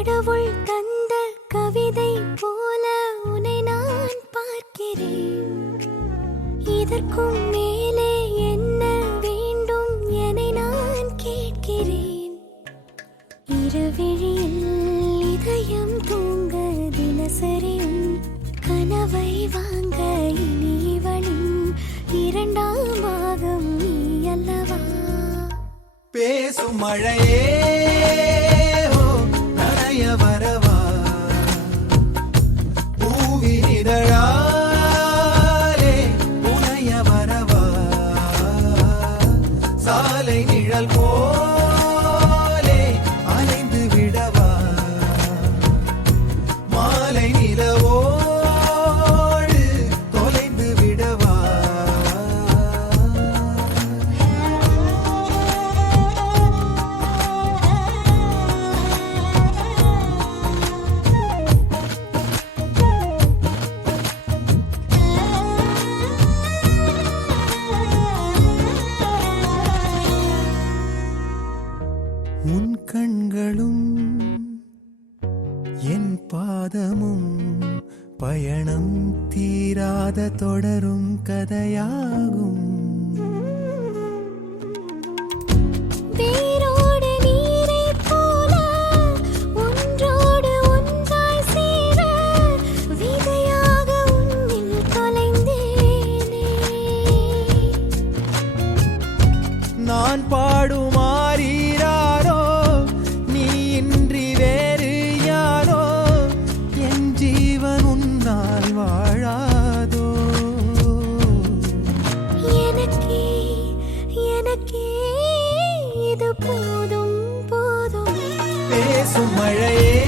கடவுள் தந்த கவிதை போல உன்னை நான் பார்க்கிறேன். இதற்கும் மேலே என்ன வேண்டும் என நான் கேட்கிறேன். இருவிழியில் இதயம் தூங்க தினசரியும் கனவை வாங்க இனி இவளின் இரண்டாம் பாகம் நீ அல்லவா? பேசும் மழையே நனைய வரவா, பூவின் இதழாலே புனைய வரவா, சாலை நிழல் போலே அலைந்து விடவா, மாலை நிலவோடு தொலைந்து விடவா. உன் கண்களும் என் பாதமும் பயணம் தீராத தொடரும் கதையாகும். வேரோடு நீரைப் போல ஒன்றோடு ஒன்றாய் சேர விதையாக உன்னில் தொலைந்தேனே. நான் பாடுமாறீராரோ நீ இன்றி வேறு யாரோ, என் ஜீவன் உன்னால் வாழாதோ. எனக்கே எனக்கே இது போதும் போதும். பேசும் மழையே